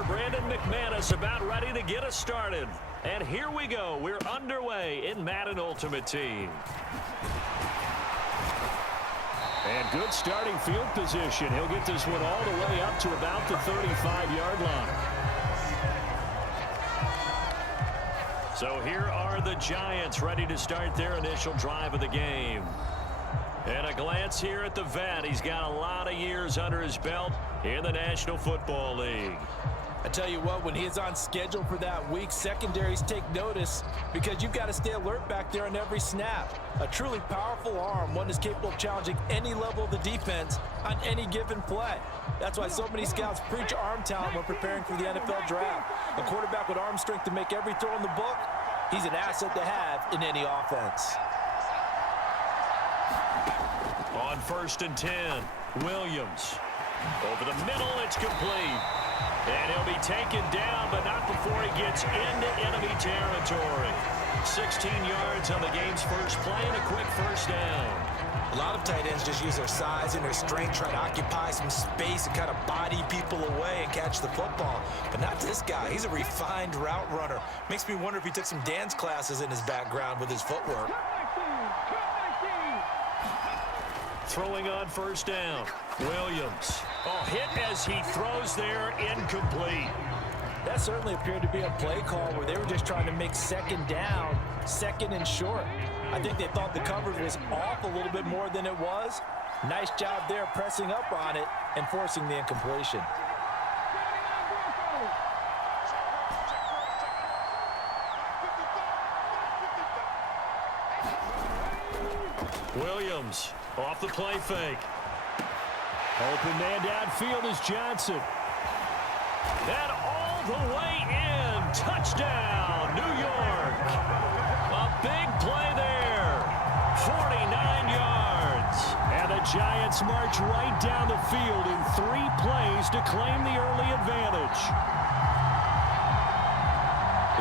quarter, Brandon McManus about ready to get us started. And here we go. We're underway in Madden Ultimate Team. And good starting field position. He'll get this one all the way up to about the 35-yard line. So here are the Giants ready to start their initial drive of the game. And a glance here at the vet. He's got a lot of years under his belt in the National Football League. I tell you what, when he is on schedule for that week, secondaries take notice because you've got to stay alert back there on every snap. A truly powerful arm, one is capable of challenging any level of the defense on any given play. That's why so many scouts preach arm talent when preparing for the NFL draft. A quarterback with arm strength to make every throw in the book, he's an asset to have in any offense. On 1st and 10, Williams. Over the middle, it's complete. And he'll be taken down, but not before he gets into enemy territory. 16 yards on the game's first play and a quick first down. A lot of tight ends just use their size and their strength, try to occupy some space and kind of body people away and catch the football. But not this guy. He's a refined route runner. Makes me wonder if he took some dance classes in his background with his footwork. Throwing on 1st down, Williams. Oh, hit as he throws there, incomplete. That certainly appeared to be a play call where they were just trying to make 2nd down, 2nd and short. I think they thought the coverage was off a little bit more than it was. Nice job there pressing up on it and forcing the incompletion. Williams off the play fake. Open man downfield is Johnson. That all the way in. Touchdown, New York. A big play there. 49 yards. And the Giants march right down the field in 3 plays to claim the early advantage.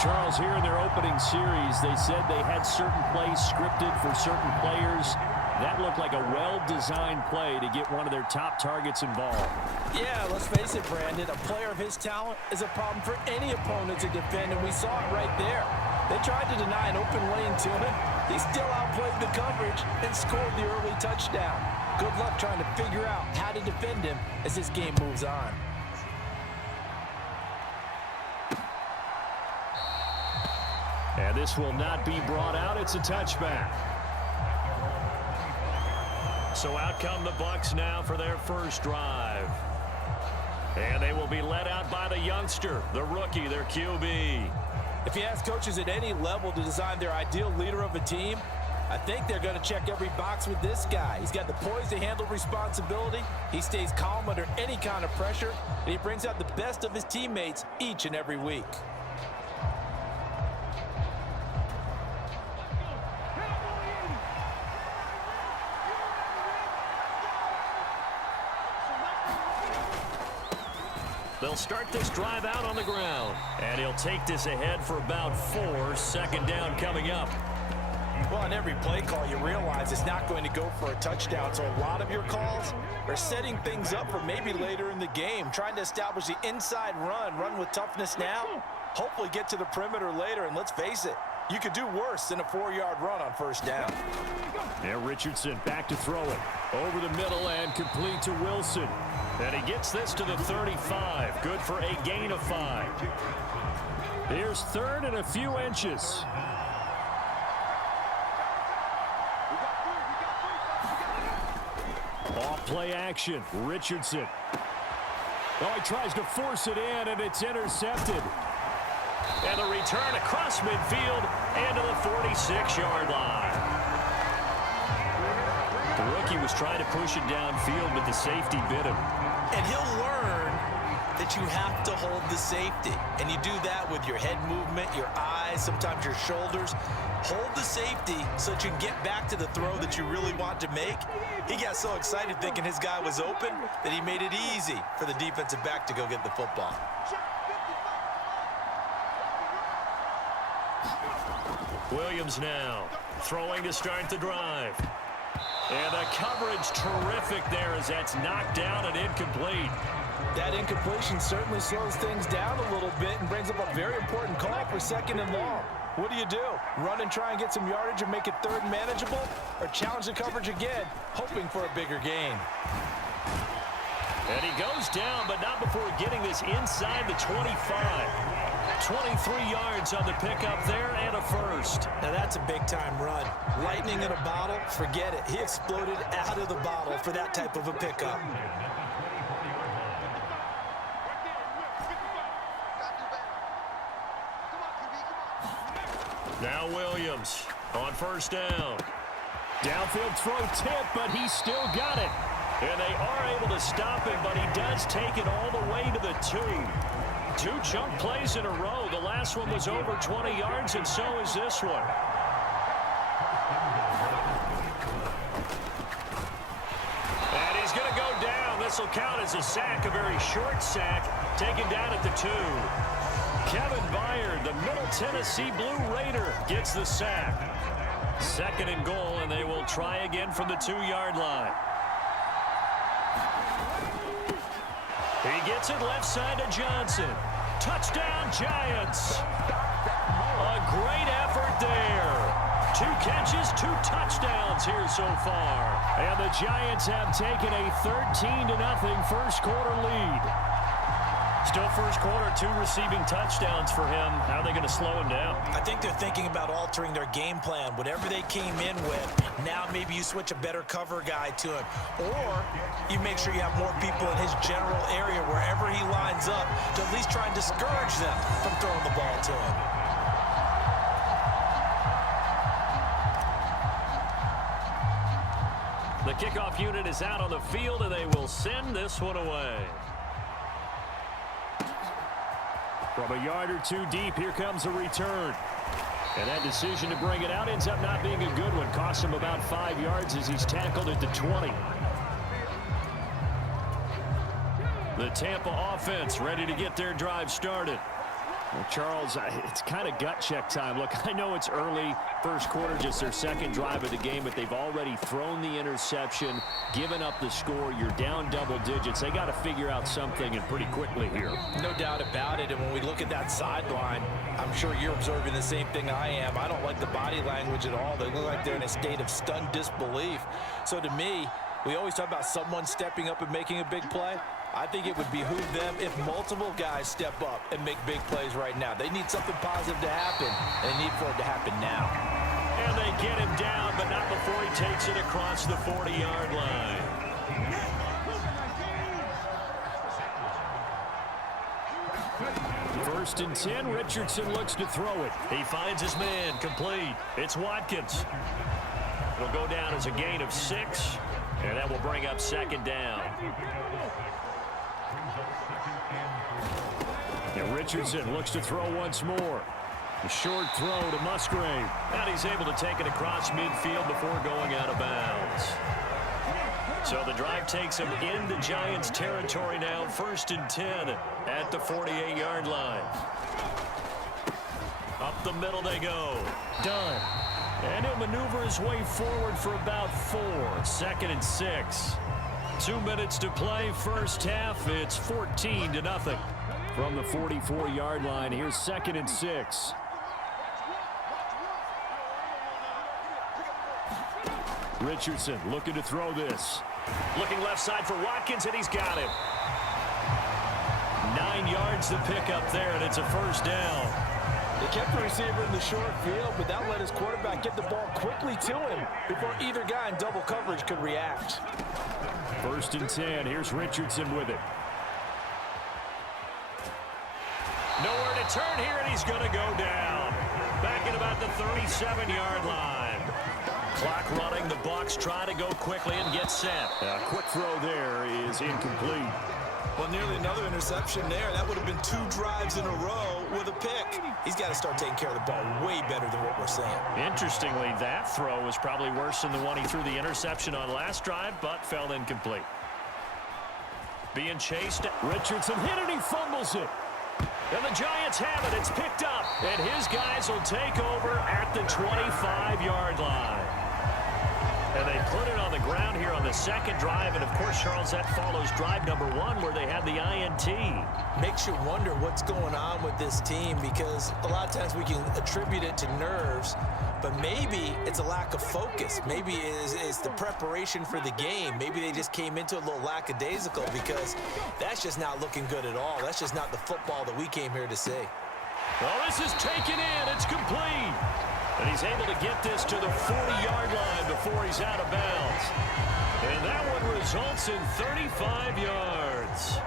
Charles, here in their opening series, they said they had certain plays scripted for certain players. That looked like a well-designed play to get one of their top targets involved. Yeah, let's face it, Brandon. A player of his talent is a problem for any opponent to defend, and we saw it right there. They tried to deny an open lane to him. He still outplayed the coverage and scored the early touchdown. Good luck trying to figure out how to defend him as this game moves on. And this will not be brought out. It's a touchback. So out come the Bucs now for their first drive. And they will be led out by the youngster, the rookie, their QB. If you ask coaches at any level to design their ideal leader of a team, I think they're going to check every box with this guy. He's got the poise to handle responsibility. He stays calm under any kind of pressure, and he brings out the best of his teammates each and every week. They'll start this drive out on the ground. And he'll take this ahead for about 4. 2nd down coming up. Well, on every play call, you realize it's not going to go for a touchdown. So a lot of your calls are setting things up for maybe later in the game, trying to establish the inside run with toughness now, hopefully get to the perimeter later. And let's face it, you could do worse than a 4-yard run on 1st down. Now Richardson back to throw it. Over the middle and complete to Wilson. And he gets this to the 35. Good for a gain of 5. Here's 3rd and a few inches. Off play action. Richardson. Oh, he tries to force it in, and it's intercepted. And the return across midfield and to the 46-yard line. The rookie was trying to push it downfield, but the safety bit him. And he'll learn that you have to hold the safety. And you do that with your head movement, your eyes, sometimes your shoulders. Hold the safety so that you can get back to the throw that you really want to make. He got so excited thinking his guy was open that he made it easy for the defensive back to go get the football. Williams now throwing to start the drive. And the coverage terrific there as that's knocked down and incomplete. That incompletion certainly slows things down a little bit and brings up a very important call for 2nd and long. What do? Run and try and get some yardage and make it 3rd manageable, or challenge the coverage again, hoping for a bigger gain? And he goes down, but not before getting this inside the 25. 23 yards on the pickup there and a first. Now that's a big-time run. Lightning in a bottle, forget it. He exploded out of the bottle for that type of a pickup. Now Williams on 1st down. Downfield throw tip, but he still got it. And they are able to stop him, but he does take it all the way to the 2. 2 chunk plays in a row. The last one was over 20 yards, and so is this one. And he's going to go down. This will count as a sack, a very short sack, taken down at the 2. Kevin Byard, the Middle Tennessee Blue Raider, gets the sack. 2nd and goal, and they will try again from the 2-yard line. He gets it left side to Johnson. Touchdown, Giants. A great effort there. 2 catches, 2 touchdowns here so far. And the Giants have taken a 13-0 first quarter lead. Still first quarter, 2 receiving touchdowns for him. How are they going to slow him down? I think they're thinking about altering their game plan. Whatever they came in with, now maybe you switch a better cover guy to him. Or you make sure you have more people in his general area wherever he lines up to at least try and discourage them from throwing the ball to him. The kickoff unit is out on the field, and they will send this one away. From a yard or 2 deep, here comes a return. And that decision to bring it out ends up not being a good one. Costs him about 5 yards as he's tackled at the 20. The Tampa offense ready to get their drive started. Well, Charles, it's kind of gut check time. Look, I know it's early, first quarter, just their 2nd drive of the game, but they've already thrown the interception, given up the score. You're down double digits. They got to figure out something, and pretty quickly here. No doubt about it, and when we look at that sideline, I'm sure you're observing the same thing I am. I don't like the body language at all. They look like they're in a state of stunned disbelief. So to me, we always talk about someone stepping up and making a big play. I think it would behoove them if multiple guys step up and make big plays right now. They need something positive to happen. They need for it to happen now. And they get him down, but not before he takes it across the 40-yard line. First and 10, Richardson looks to throw it. He finds his man, complete. It's Watkins. It'll go down as a gain of 6, and that will bring up 2nd down. And Richardson looks to throw once more. A short throw to Musgrave. And he's able to take it across midfield before going out of bounds. So the drive takes him into Giants territory now. 1st and 10 at the 48-yard line. Up the middle they go. Done. And he'll maneuver his way forward for about 4. 2nd and 6. 2 minutes to play, first half. It's 14-0. From the 44-yard line, here's 2nd and 6. Richardson looking to throw this. Looking left side for Watkins, and he's got him. 9 yards to pick up there, and it's a first down. They kept the receiver in the short field, but that let his quarterback get the ball quickly to him before either guy in double coverage could react. 1st and 10. Here's Richardson with it. Nowhere to turn here, and he's going to go down. Back at about the 37-yard line. Clock running. The Bucs try to go quickly and get set. A quick throw there is incomplete. Well, nearly another interception there. That would have been 2 drives in a row with a pick. He's got to start taking care of the ball way better than what we're seeing. Interestingly, that throw was probably worse than the one he threw the interception on last drive, but fell incomplete. Being chased. Richardson hit it. He fumbles it. And the Giants have it. It's picked up. And his guys will take over at the 25-yard line. And they put it on the ground here on the second drive. And, of course, Charles, that follows drive number 1 where they had the INT. Makes you wonder what's going on with this team, because a lot of times we can attribute it to nerves, but maybe it's a lack of focus. Maybe it's the preparation for the game. Maybe they just came into a little lackadaisical, because that's just not looking good at all. That's just not the football that we came here to see. Well, this is taken in. It's complete. And he's able to get this to the 40-yard line before he's out of bounds. And that one results in 35 yards.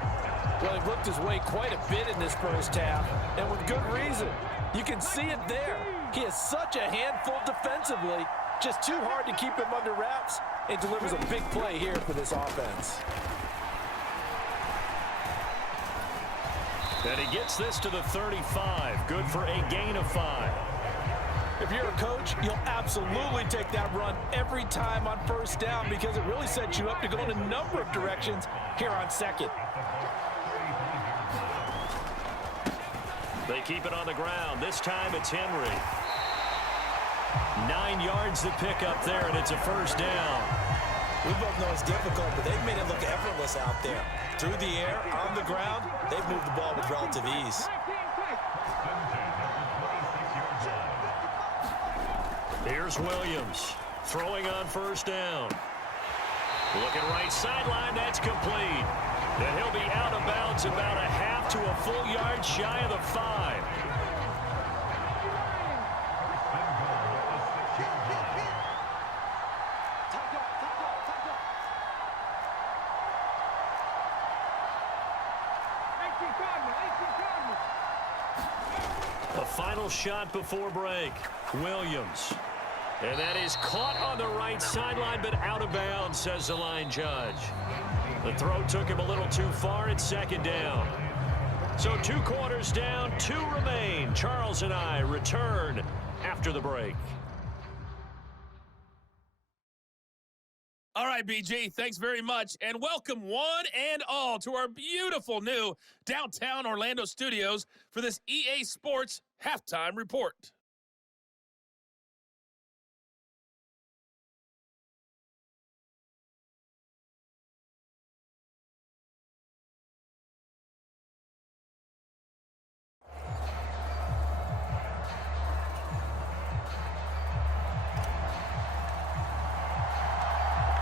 Well, he looked his way quite a bit in this first half, and with good reason. You can see it there. He is such a handful defensively, just too hard to keep him under wraps, and delivers a big play here for this offense. And he gets this to the 35. Good for a gain of 5. If you're a coach, you'll absolutely take that run every time on first down, because it really sets you up to go in a number of directions here on second. They keep it on the ground. This time it's Henry. 9 yards to pick up there, and it's a first down. We both know it's difficult, but they've made it look effortless out there. Through the air, on the ground, they've moved the ball with relative ease. Here's Williams throwing on first down. Looking right sideline, that's complete. And he'll be out of bounds about a half to a full yard shy of the 5. A final shot before break. Williams. And that is caught on the right sideline, but out of bounds, says the line judge. The throw took him a little too far. It's second down. So 2 quarters down, 2 remain. Charles and I return after the break. All right, BG, thanks very much. And welcome one and all to our beautiful new downtown Orlando studios for this EA Sports Halftime Report.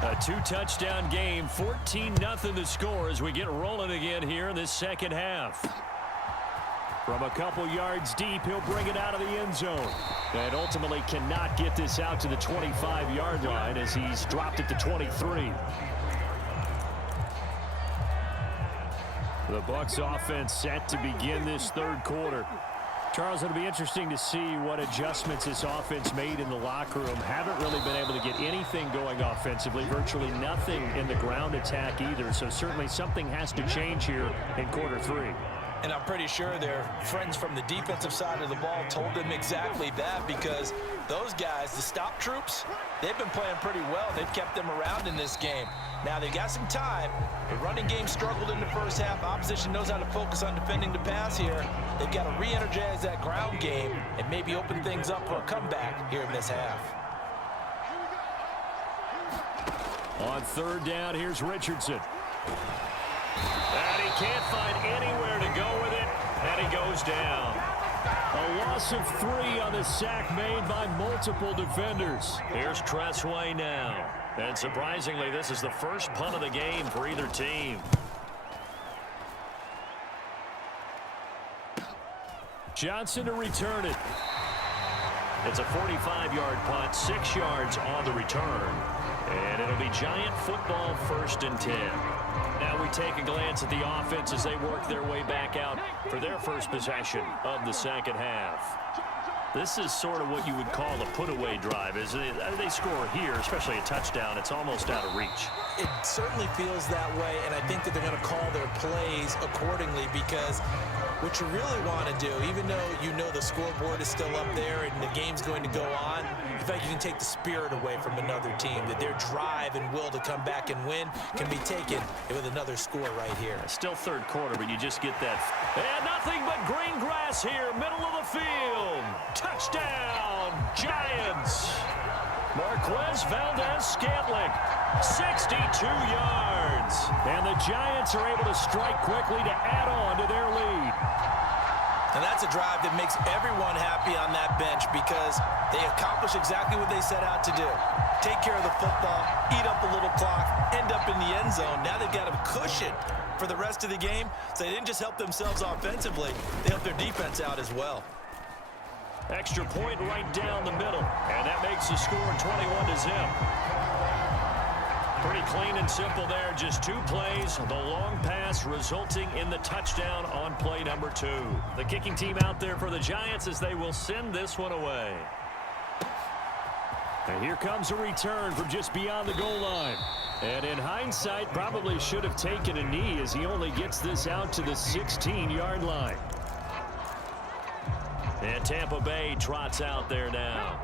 A 2-touchdown game, 14-0 the score as we get rolling again here in this second half. From a couple yards deep, he'll bring it out of the end zone. And ultimately cannot get this out to the 25-yard line as he's dropped it to 23. The Bucs offense set to begin this third quarter. Charles, it'll be interesting to see what adjustments this offense made in the locker room. Haven't really been able to get anything going offensively, virtually nothing in the ground attack either. So certainly something has to change here in quarter 3. And I'm pretty sure their friends from the defensive side of the ball told them exactly that, because those guys, the stop troops, they've been playing pretty well. They've kept them around in this game. Now they've got some time. The running game struggled in the first half. Opposition knows how to focus on defending the pass here. They've got to re-energize that ground game and maybe open things up for a comeback here in this half. On third down, here's Richardson. And he can't find anywhere to go with it, and he goes down. A loss of 3 on the sack made by multiple defenders. Here's Tressway now. And surprisingly, this is the first punt of the game for either team. Johnson to return it. It's a 45-yard punt, 6 yards on the return. And it'll be Giant football, 1st and 10. Now we take a glance at the offense as they work their way back out for their first possession of the second half. This is sort of what you would call a put-away drive. As they score here, especially a touchdown, it's almost out of reach. It certainly feels that way, and I think that they're going to call their plays accordingly, because what you really want to do, even though you know the scoreboard is still up there and the game's going to go on, you feel like you can take the spirit away from another team, that their drive and will to come back and win can be taken with another score right here. Still third quarter, but you just get that. And nothing but green grass here, middle of the field. Touchdown, Giants. Marquez Valdez-Scantling, 62 yards. And the Giants are able to strike quickly to add on to their lead. And that's a drive that makes everyone happy on that bench because they accomplish exactly what they set out to do. Take care of the football, eat up a little clock, end up in the end zone. Now they've got a cushion for the rest of the game. So they didn't just help themselves offensively, they helped their defense out as well. Extra point right down the middle. And that makes the score 21-0. Pretty clean and simple there. Just 2 plays. The long pass resulting in the touchdown on play number 2. The kicking team out there for the Giants as they will send this one away. And here comes a return from just beyond the goal line. And in hindsight, probably should have taken a knee as he only gets this out to the 16-yard line. And Tampa Bay trots out there now.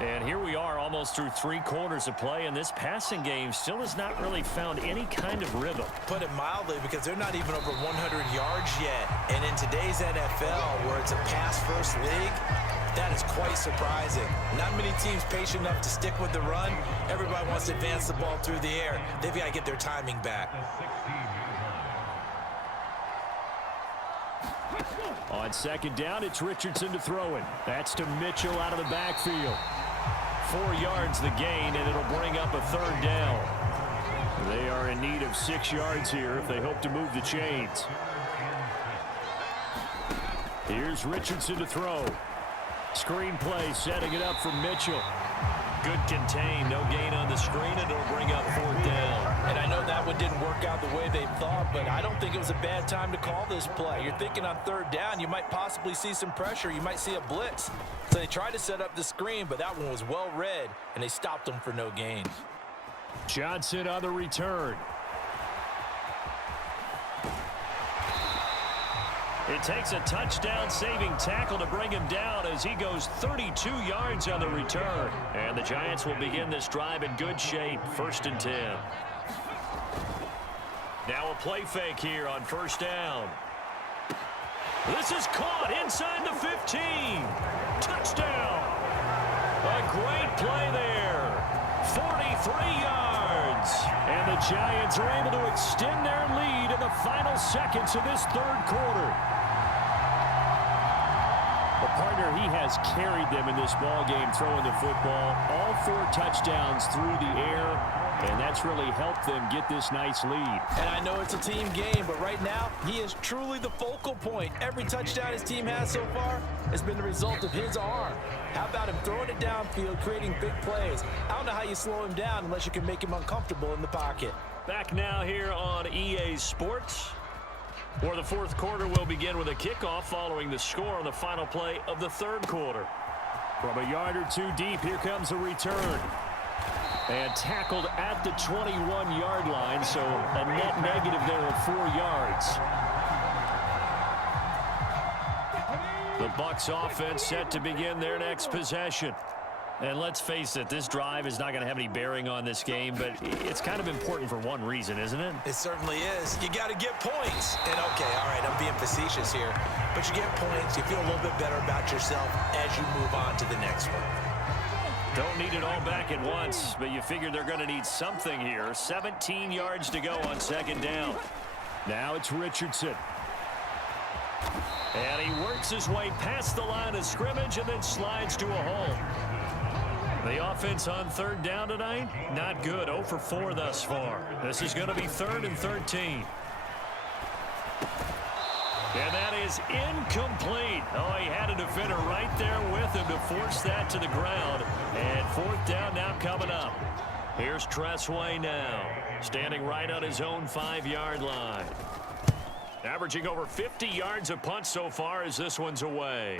And here we are almost through 3 quarters of play, and this passing game still has not really found any kind of rhythm. Put it mildly, because they're not even over 100 yards yet. And in today's NFL, where it's a pass-first league, that is quite surprising. Not many teams patient enough to stick with the run. Everybody wants to advance the ball through the air. They've got to get their timing back. On second down, it's Richardson to throw it. That's to Mitchell out of the backfield. 4 yards the gain, and it'll bring up a 3rd down. They are in need of 6 yards here if they hope to move the chains. Here's Richardson to throw. Screen play, setting it up for Mitchell. Good contain, no gain on the screen, and it'll bring up 4th down. And I know that one didn't work out the way they thought, but I don't think it was a bad time to call this play. You're thinking on 3rd down, you might possibly see some pressure. You might see a blitz. So they tried to set up the screen, but that one was well read, and they stopped them for no gain. Johnson on the return. It takes a touchdown-saving tackle to bring him down as he goes 32 yards on the return. And the Giants will begin this drive in good shape, 1st and 10. Now a play fake here on 1st down. This is caught inside the 15. Touchdown. A great play there. 43 yards. And the Giants are able to extend their lead in the final seconds of this 3rd quarter. The partner, he has carried them in this ball game throwing the football. All 4 touchdowns through the air, and that's really helped them get this nice lead. And I know it's a team game, but right now, he is truly the focal point. Every touchdown his team has so far has been the result of his arm. How about him throwing it downfield, creating big plays? I don't know how you slow him down unless you can make him uncomfortable in the pocket. Back now here on EA Sports, where the 4th quarter will begin with a kickoff following the score on the final play of the 3rd quarter. From a yard or 2 deep, here comes a return. And tackled at the 21-yard line, so a net negative there of 4 yards. The Bucs offense set to begin their next possession. And let's face it, this drive is not going to have any bearing on this game, but it's kind of important for one reason, isn't it? It certainly is. You got to get points. And okay, all right, I'm being facetious here, but you get points, you feel a little bit better about yourself as you move on to the next one. Don't need it all back at once, but you figure they're going to need something here. 17 yards to go on 2nd down. Now it's Richardson. And he works his way past the line of scrimmage and then slides to a hole. The offense on 3rd down tonight, not good. 0 for 4 thus far. This is going to be 3rd and 13. And that is incomplete. Oh, he had a defender right there with him to force that to the ground. And 4th down now coming up. Here's Tressway now, standing right on his own 5-yard line. Averaging over 50 yards a punt so far as this one's away.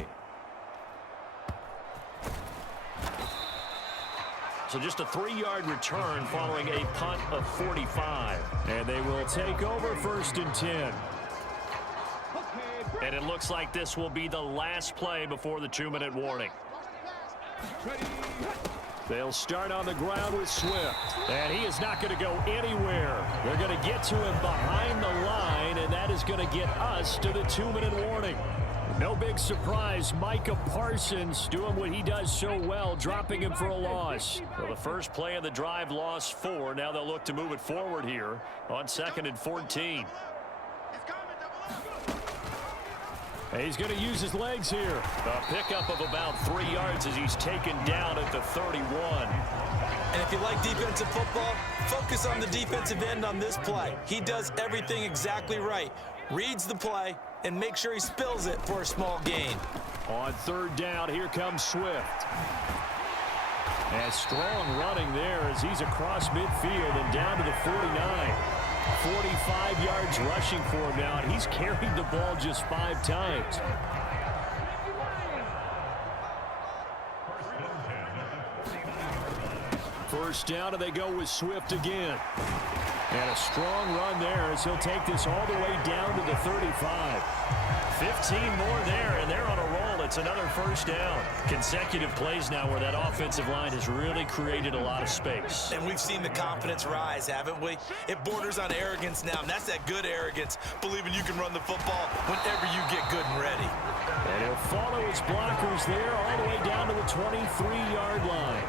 So just a 3-yard return following a punt of 45. And they will take over 1st and 10. And it looks like this will be the last play before the 2-minute warning. They'll start on the ground with Swift. And he is not going to go anywhere. They're going to get to him behind the line, and that is going to get us to the 2-minute warning. No big surprise. Micah Parsons doing what he does so well, dropping him for a loss. Well, the first play of the drive lost 4. Now they'll look to move it forward here on 2nd and 14. He's going to use his legs here. A pickup of about 3 yards as he's taken down at the 31. And if you like defensive football, focus on the defensive end on this play. He does everything exactly right. Reads the play and make sure he spills it for a small gain. On 3rd down, here comes Swift. And strong running there as he's across midfield and down to the 49. 45 yards rushing for him now, and he's carried the ball just 5 times. First down, and they go with Swift again. And a strong run there as he'll take this all the way down to the 35. 15 more there, and they're on a roll. It's another first down. Consecutive plays now where that offensive line has really created a lot of space. And we've seen the confidence rise, haven't we? It borders on arrogance now, and that's that good arrogance, believing you can run the football whenever you get good and ready. And he'll follow his blockers there all the way down to the 23-yard line.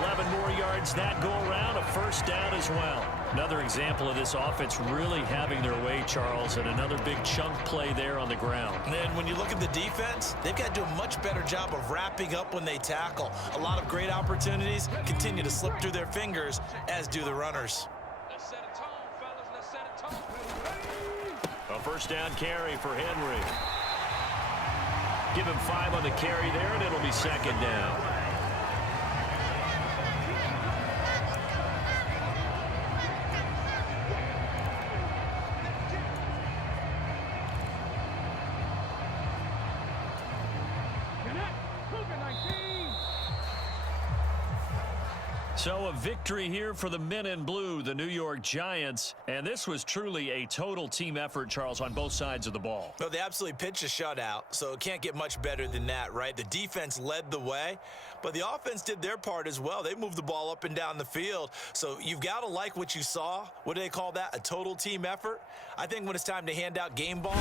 11 more yards that go around, a first down as well. Another example of this offense really having their way, Charles, and another big chunk play there on the ground. And then when you look at the defense, they've got to do a much better job of wrapping up when they tackle. A lot of great opportunities continue to slip through their fingers, as do the runners. Let's set a tone, fellas. Let's set a tone. A first down carry for Henry. Give him 5 on the carry there, and it'll be 2nd down. So a victory here for the men in blue, the New York Giants. And this was truly a total team effort, Charles, on both sides of the ball. No, they absolutely pitched a shutout, so it can't get much better than that, right? The defense led the way, but the offense did their part as well. They moved the ball up and down the field. So you've got to like what you saw. What do they call that? A total team effort? I think when it's time to hand out game balls,